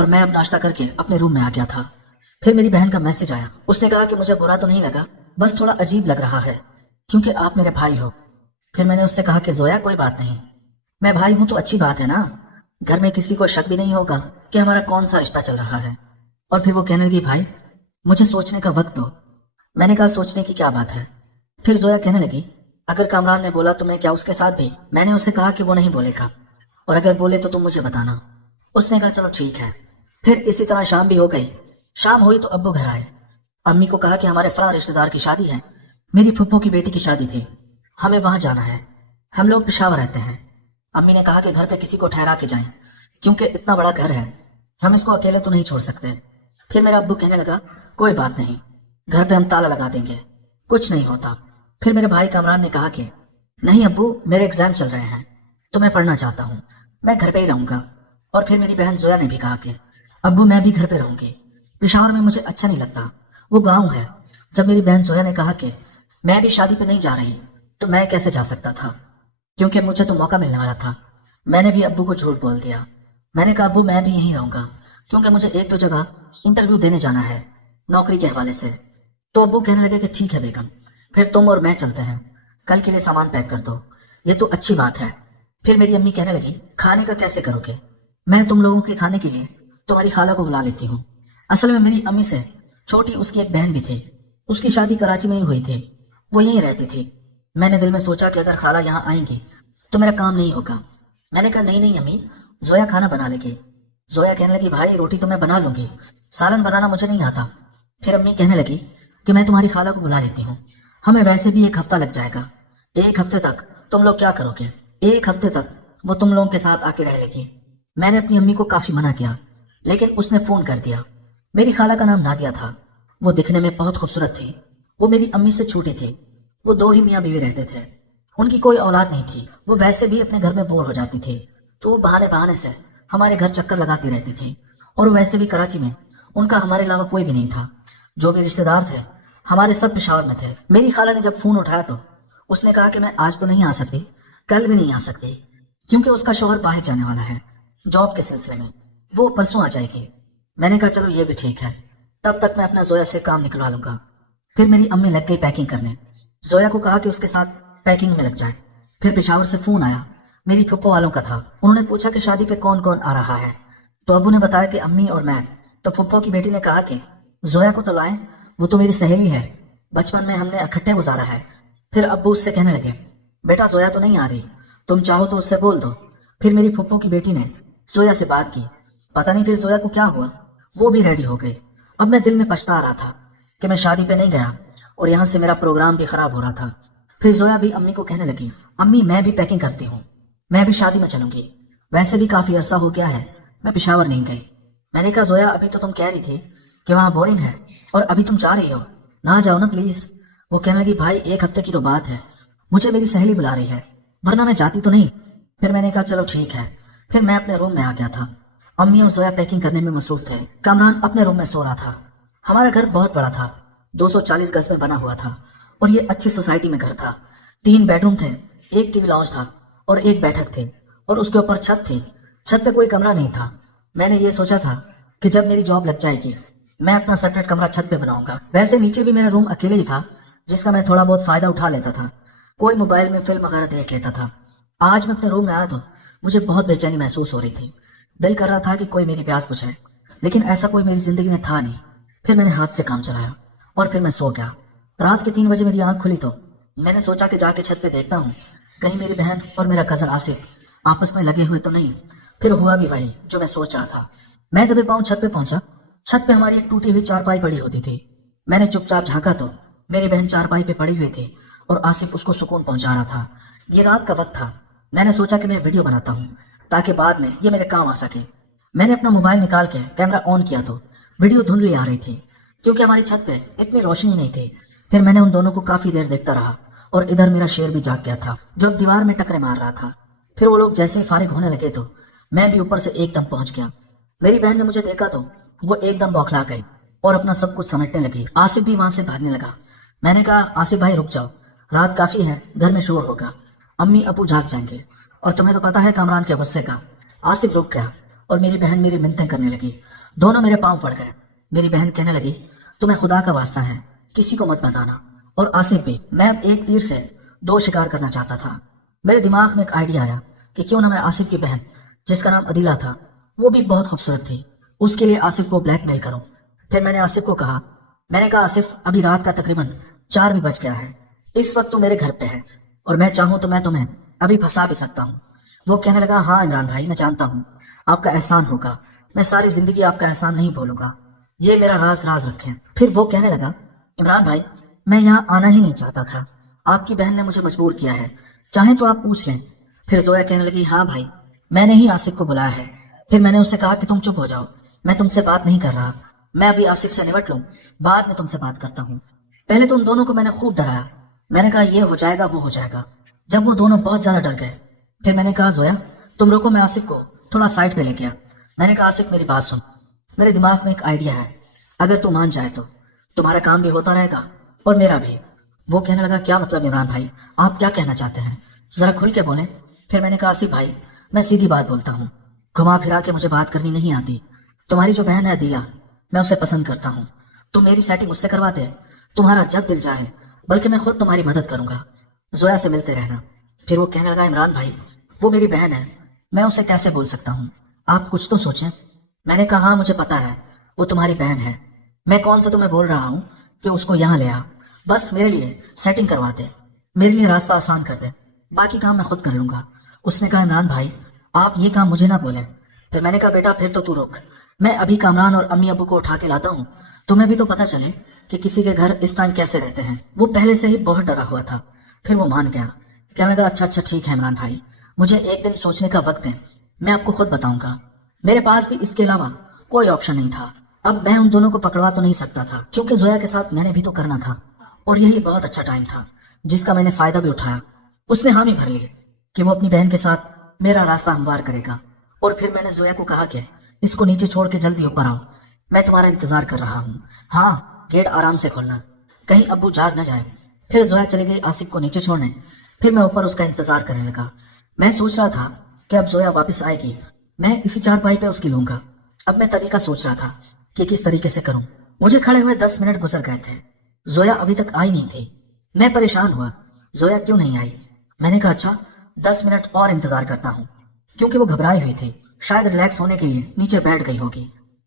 اور میں اب ناشتہ کر کے اپنے روم میں آ گیا تھا۔ پھر میری بہن کا میسج آیا، اس نے کہا کہ مجھے برا تو نہیں لگا، بس تھوڑا عجیب لگ رہا ہے کیونکہ آپ میرے بھائی ہو۔ پھر میں نے اس سے کہا کہ زویا کوئی بات نہیں، میں بھائی ہوں تو اچھی بات ہے نا، گھر میں کسی کو شک بھی نہیں ہوگا کہ ہمارا کون سا رشتہ چل رہا ہے۔ اور پھر وہ کہنے لگی بھائی مجھے سوچنے کا وقت دو۔ میں نے کہا سوچنے کی کیا بات ہے؟ پھر زویا کہنے لگی اگر کامران نے بولا تو میں کیا اس کے ساتھ بھی؟ میں نے اسے کہا کہ وہ نہیں بولے گا، اور اگر بولے تو تم مجھے بتانا۔ اس نے کہا چلو ٹھیک ہے۔ پھر اسی طرح شام بھی ہو گئی۔ شام ہوئی تو ابو گھر آئے۔ امی کو کہا کہ ہمارے فلاں رشتہ دار کی شادی ہے، میری پھپھو کی بیٹی کی شادی تھی، ہمیں وہاں جانا ہے، ہم لوگ پشاور رہتے ہیں۔ امی نے کہا کہ گھر پہ کسی کو ٹھہرا کے جائیں کیونکہ اتنا بڑا گھر ہے، ہم اس کو اکیلے تو نہیں چھوڑ سکتے۔ پھر میرا ابو کہنے لگا کوئی بات نہیں، گھر پہ ہم تالا لگا دیں گے، کچھ نہیں ہوتا۔ پھر میرے بھائی کامران نے کہا کہ نہیں ابو میرے ایگزام چل رہے ہیں تو میں پڑھنا چاہتا ہوں، میں گھر پہ ہی رہوں گا۔ اور پھر میری بہن زویا نے بھی کہا کہ ابو میں بھی گھر پہ رہوں گی، پشاور میں مجھے اچھا نہیں لگتا، وہ گاؤں ہے۔ جب میری بہن زویا نے کہا کہ میں بھی شادی پہ نہیں جا رہی تو میں کیسے جا سکتا تھا کیونکہ مجھے تو موقع ملنے والا تھا۔ میں نے بھی ابو کو جھوٹ بول دیا، میں نے کہا ابو میں بھی یہیں رہوں گا کیونکہ مجھے ایک دو جگہ انٹرویو دینے جانا ہے نوکری کے حوالے سے۔ تو ابو کہنے لگے کہ ٹھیک ہے بیگم، پھر تم اور میں چلتے ہیں، کل کے لیے سامان پیک کر دو، یہ تو اچھی بات ہے۔ پھر میری امی کہنے لگی کھانے کا کیسے کرو گے؟ میں تم لوگوں کے کھانے کے لیے تمہاری خالہ کو بلا لیتی ہوں۔ اصل میں میری امی سے چھوٹی اس کی ایک بہن بھی تھی، اس کی شادی کراچی میں ہی ہوئی تھی، وہ یہیں رہتی تھی۔ میں نے دل میں سوچا کہ اگر خالہ یہاں آئیں گی تو میرا کام نہیں ہوگا۔ میں نے کہا نہیں نہیں امی، زویا کھانا بنا لے گی۔ زویا کہنے لگی بھائی روٹی تو میں بنا لوں گی، سالن بنانا مجھے نہیں آتا۔ پھر امی کہنے لگی کہ میں تمہاری خالہ کو بلا لیتی ہوں، ہمیں ویسے بھی ایک ہفتہ لگ جائے گا، ایک ہفتے تک تم لوگ کیا کرو گے؟ ایک ہفتے تک وہ تم لوگوں کے ساتھ آ کے رہ لے گی۔ میں نے اپنی امی کو کافی منع کیا لیکن اس نے فون کر دیا۔ میری خالہ کا نام نادیہ تھا، وہ دکھنے میں بہت خوبصورت تھی، وہ میری امی سے چھوٹی تھی، وہ دو ہی میاں بیوی رہتے تھے، ان کی کوئی اولاد نہیں تھی، وہ ویسے بھی اپنے گھر میں بور ہو جاتی تھی تو وہ بہانے سے ہمارے گھر چکر لگاتی رہتی تھی، اور ویسے بھی کراچی میں ان کا ہمارے علاوہ کوئی بھی نہیں تھا، جو بھی رشتہ دار تھے ہمارے سب پشاور میں تھے۔ میری خالہ نے جب فون اٹھایا تو اس نے کہا کہ میں آج تو نہیں آ سکتی، کل بھی نہیں آ سکتی کیونکہ اس کا شوہر باہر جانے والا ہے جاب کے سلسلے میں، وہ پرسوں آ جائے گی۔ میں نے کہا چلو یہ بھی ٹھیک ہے، تب تک میں اپنا زویا سے کام نکلوا لوں گا۔ پھر میری امی لگ گئی پیکنگ کرنے، زویا کو کہا کہ اس کے ساتھ پیکنگ میں لگ جائے۔ پھر پشاور سے فون آیا، میری پھپھو والوں کا تھا، انہوں نے پوچھا کہ شادی پہ کون کون آ رہا ہے، تو ابو نے بتایا کہ امی اور میں۔ تو پھپھو کی بیٹی نے کہا کہ زویا کو تو لائیں، وہ تو میری سہیلی ہے، بچپن میں ہم نے اکٹھے گزارا ہے۔ پھر ابو اس سے کہنے لگے بیٹا زویا تو نہیں آ رہی، تم چاہو تو اس سے بول دو۔ پھر میری پھپھو کی بیٹی نے زویا سے بات کی، پتہ نہیں پھر زویا کو کیا ہوا، وہ بھی ریڈی ہو گئی۔ اب میں دل میں پچھتا رہا تھا کہ میں شادی پہ نہیں گیا اور یہاں سے میرا پروگرام بھی خراب ہو رہا تھا۔ پھر زویا بھی امی کو کہنے لگی امی میں بھی پیکنگ کرتی ہوں، میں بھی شادی میں چلوں گی، ویسے بھی کافی عرصہ ہو گیا ہے میں پشاور نہیں گئی۔ میں نے کہا زویا ابھی تو تم کہہ رہی تھی کہ وہاں بورنگ ہے اور ابھی تم جا رہی ہو، نہ جاؤ نا پلیز۔ وہ کہنے لگی بھائی ایک ہفتے کی تو بات ہے، مجھے میری سہیلی بلا رہی ہے ورنہ میں جاتی تو نہیں۔ پھر میں نے کہا چلو ٹھیک ہے۔ پھر میں اپنے روم میں آ گیا تھا، امی اور زویا پیکنگ کرنے میں مصروف تھے، کامران اپنے روم میں سو رہا تھا۔ ہمارا گھر بہت بڑا تھا، 240 گز میں بنا ہوا تھا اور یہ اچھی سوسائٹی میں گھر تھا۔ 3 بیڈ روم تھے، ایک ٹی وی لاؤنج تھا اور ایک بیٹھک تھی اور اس کے اوپر چھت تھی، چھت پہ کوئی کمرہ نہیں تھا۔ میں نے یہ سوچا تھا کہ جب میری جاب لگ جائے گی میں اپنا سیپریٹ کمرہ چھت پہ بناؤں گا۔ ویسے نیچے بھی میرا روم اکیلے ہی تھا جس کا میں تھوڑا بہت فائدہ اٹھا لیتا تھا، کوئی موبائل میں فلم وغیرہ دیکھ لیتا تھا۔ آج میں اپنے روم میں آیا تو مجھے بہت بے چینی محسوس ہو رہی تھی، دل کر رہا تھا کہ کوئی میری پیاس بجھائے، لیکن ایسا کوئی میری زندگی میں تھا نہیں۔ پھر میں نے ہاتھ سے کام چلایا اور پھر میں سو گیا۔ رات کے 3 بجے میری آنکھ کھلی تو میں نے سوچا کہ جا کے چھت پہ دیکھتا ہوں کہیں میری بہن اور میرا کزن آصف آپس میں لگے ہوئے تو نہیں۔ پھر ہوا بھی وہی جو میں سوچ رہا تھا۔ میں دبے پاؤں چھت پہ پہنچا، چھت پہ ہماری ایک ٹوٹی ہوئی چارپائی پڑی ہوتی تھی۔ میں نے چپ چاپ جھانکا تو میری بہن چارپائی پہ پڑی ہوئی تھی اور آصف اس کو سکون پہنچا رہا تھا۔ یہ رات کا وقت تھا، میں نے سوچا کہ میں ویڈیو بناتا ہوں تاکہ بعد میں یہ میرے کام آ سکے۔ میں نے اپنا موبائل نکال کے کیمرہ آن کیا تو ویڈیو دھندلی آ رہی تھی کیونکہ ہماری چھت پہ اتنی روشنی نہیں تھی۔ پھر میں نے ان دونوں کو کافی دیر دیکھتا رہا اور ادھر میرا شیر بھی جاگ گیا تھا جو اب دیوار میں ٹکرے مار رہا تھا۔ پھر وہ لوگ جیسے ہی فارغ ہونے لگے تو میں بھی اوپر سے ایک دم پہنچ گیا۔ میری بہن نے مجھے دیکھا تو وہ ایک دم بوکھلا گئی اور اپنا سب کچھ سمیٹنے لگی۔ آصف بھی وہاں سے بھاگنے لگا۔ میں نے کہا آصف بھائی رک جاؤ، رات کافی ہے، گھر میں شور ہوگا، امی ابو جاگ جائیں گے، اور تمہیں تو پتا ہے کامران کے غصے کا۔ آصف رک گیا اور میری بہن میری منتیں کرنے لگی، دونوں میرے پاؤں پڑ گئے۔ میری بہن کہنے لگی تمہیں خدا کا واسطہ ہے کسی کو مت بتانا، اور آصف بھی۔ میں اب ایک تیر سے دو شکار کرنا چاہتا تھا۔ میرے دماغ میں ایک آئیڈیا آیا کہ کیوں نہ میں آصف کی بہن جس کا نام عدیلہ تھا، وہ بھی بہت خوبصورت تھی، اس کے لیے آصف کو بلیک میل کروں۔ پھر میں نے آصف کو کہا، میں نے کہا آصف ابھی رات کا تقریباً 4 بھی بج گیا ہے، اس وقت تو میرے گھر پہ ہے اور میں چاہوں تو میں تمہیں ابھی پھنسا بھی سکتا ہوں۔ وہ کہنے لگا ہاں عمران بھائی میں جانتا ہوں، آپ کا احسان ہوگا، میں ساری زندگی آپ کا احسان نہیں بھولوں گا، یہ میرا راز رکھیں۔ پھر وہ کہنے لگا عمران بھائی میں یہاں آنا ہی نہیں چاہتا تھا، آپ کی بہن نے مجھے مجبور کیا ہے، چاہیں تو آپ پوچھ لیں۔ پھر زویا کہنے لگی ہاں بھائی میں نے ہی آصف کو بلایا ہے۔ پھر میں نے اسے کہا کہ تم چپ ہو جاؤ، میں تم سے بات نہیں کر رہا، میں ابھی آصف سے نمٹ لوں، بعد میں تم سے بات کرتا ہوں۔ پہلے تو ان دونوں کو میں نے خوب ڈرایا، میں نے کہا یہ ہو جائے گا وہ ہو جائے گا۔ جب وہ دونوں بہت زیادہ ڈر گئے پھر میں نے کہا زویا تم روکو، میں آصف کو تھوڑا سائڈ پہ لے گیا۔ میں نے کہا آصف میری بات سن، میرے دماغ میں ایک آئیڈیا ہے، اگر تو مان جائے تو تمہارا کام بھی ہوتا رہے گا اور میرا بھی۔ وہ کہنے لگا کیا مطلب عمران بھائی، آپ کیا کہنا چاہتے ہیں، ذرا کھل کے بولیں۔ پھر میں نے کہا آصف بھائی میں سیدھی بات بولتا ہوں، گھما پھرا کے مجھے بات کرنی نہیں آتی۔ تمہاری جو بہن ہے عدیلہ میں اسے پسند کرتا ہوں، تم میری سیٹنگ اس سے کروا دے، تمہارا جب دل چاہے، بلکہ میں خود تمہاری مدد کروں گا، زویا سے ملتے رہنا۔ پھر وہ کہنے لگا عمران بھائی وہ میری بہن ہے، میں اسے کیسے بول سکتا ہوں، آپ کچھ تو سوچیں۔ میں نے کہا ہاں مجھے پتا ہے وہ تمہاری بہن ہے، میں کون سا تمہیں بول رہا ہوں کہ اس کو یہاں لے آ، بس میرے لیے سیٹنگ کروا دے، میرے لیے راستہ آسان کر دے، باقی کام میں خود کر لوں گا۔ اس نے کہا عمران بھائی آپ یہ کام مجھے نہ بولیں۔ پھر میں نے کہا بیٹا پھر تو روک، میں ابھی کامران اور امی ابو کو اٹھا کے لاتا ہوں، تمہیں بھی تو پتہ چلے کہ کسی کے گھر اس ٹائم کیسے رہتے ہیں۔ وہ پہلے سے ہی بہت ڈرا ہوا تھا، پھر وہ مان گیا، کہنے لگا اچھا ٹھیک ہے عمران بھائی، مجھے ایک دن سوچنے کا وقت دیں، میں آپ کو خود بتاؤں گا۔ میرے پاس بھی اس کے علاوہ کوئی آپشن نہیں تھا، اب میں ان دونوں کو پکڑوا تو نہیں سکتا تھا کیونکہ زویا کے ساتھ میں نے بھی تو کرنا تھا، اور یہی بہت اچھا ٹائم تھا جس کا میں نے فائدہ بھی اٹھایا۔ اس نے حامی بھر لی کہ وہ اپنی بہن کے ساتھ میرا راستہ ہموار کرے گا، اور پھر میں نے زویا کو کہا کہ اس کو نیچے چھوڑ کے جلدی اوپر آؤ، میں تمہارا انتظار کر رہا ہوں، ہاں گیٹ آرام سے کھولنا، کہیں ابو جاگ نہ جائے۔ پھر زویا چلی گئی آصف کو نیچے چھوڑنے، پھر میں اوپر اس کا انتظار کرنے لگا۔ میں سوچ رہا تھا کہ اب زویا واپس آئے گی، میں اسی چارپائی پہ اس کی لوں گا۔ اب میں طریقہ سوچ رہا تھا کہ کس طریقے سے کروں۔ مجھے کھڑے ہوئے 10 منٹ گزر گئے تھے، زویا ابھی تک آئی نہیں تھی۔ میں پریشان ہوا زویا کیوں نہیں آئی۔ میں نے کہا اچھا 10 منٹ اور انتظار کرتا ہوں، کیونکہ وہ گھبرائی ہوئی تھی، شاید ریلیکس ہونے کے لیے نیچے بیٹھ گئی ہوگی۔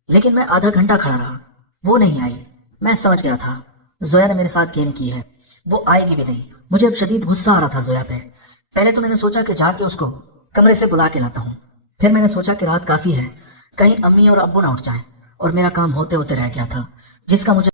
لیکن میں آدھا گھنٹہ کھڑا رہا، وہ نہیں آئی۔ میں سمجھ گیا تھا زویا نے میرے ساتھ گیم کی ہے، وہ آئے گی بھی نہیں۔ مجھے اب شدید غصہ آ رہا تھا زویا پہ۔ پہلے تو میں نے سوچا کہ جا کے اس کو کمرے سے بلا کے لاتا ہوں، پھر میں نے سوچا کہ رات کافی ہے، کہیں امی اور ابو نہ اٹھ جائیں، اور میرا کام ہوتے ہوتے رہ گیا تھا جس کا مجھے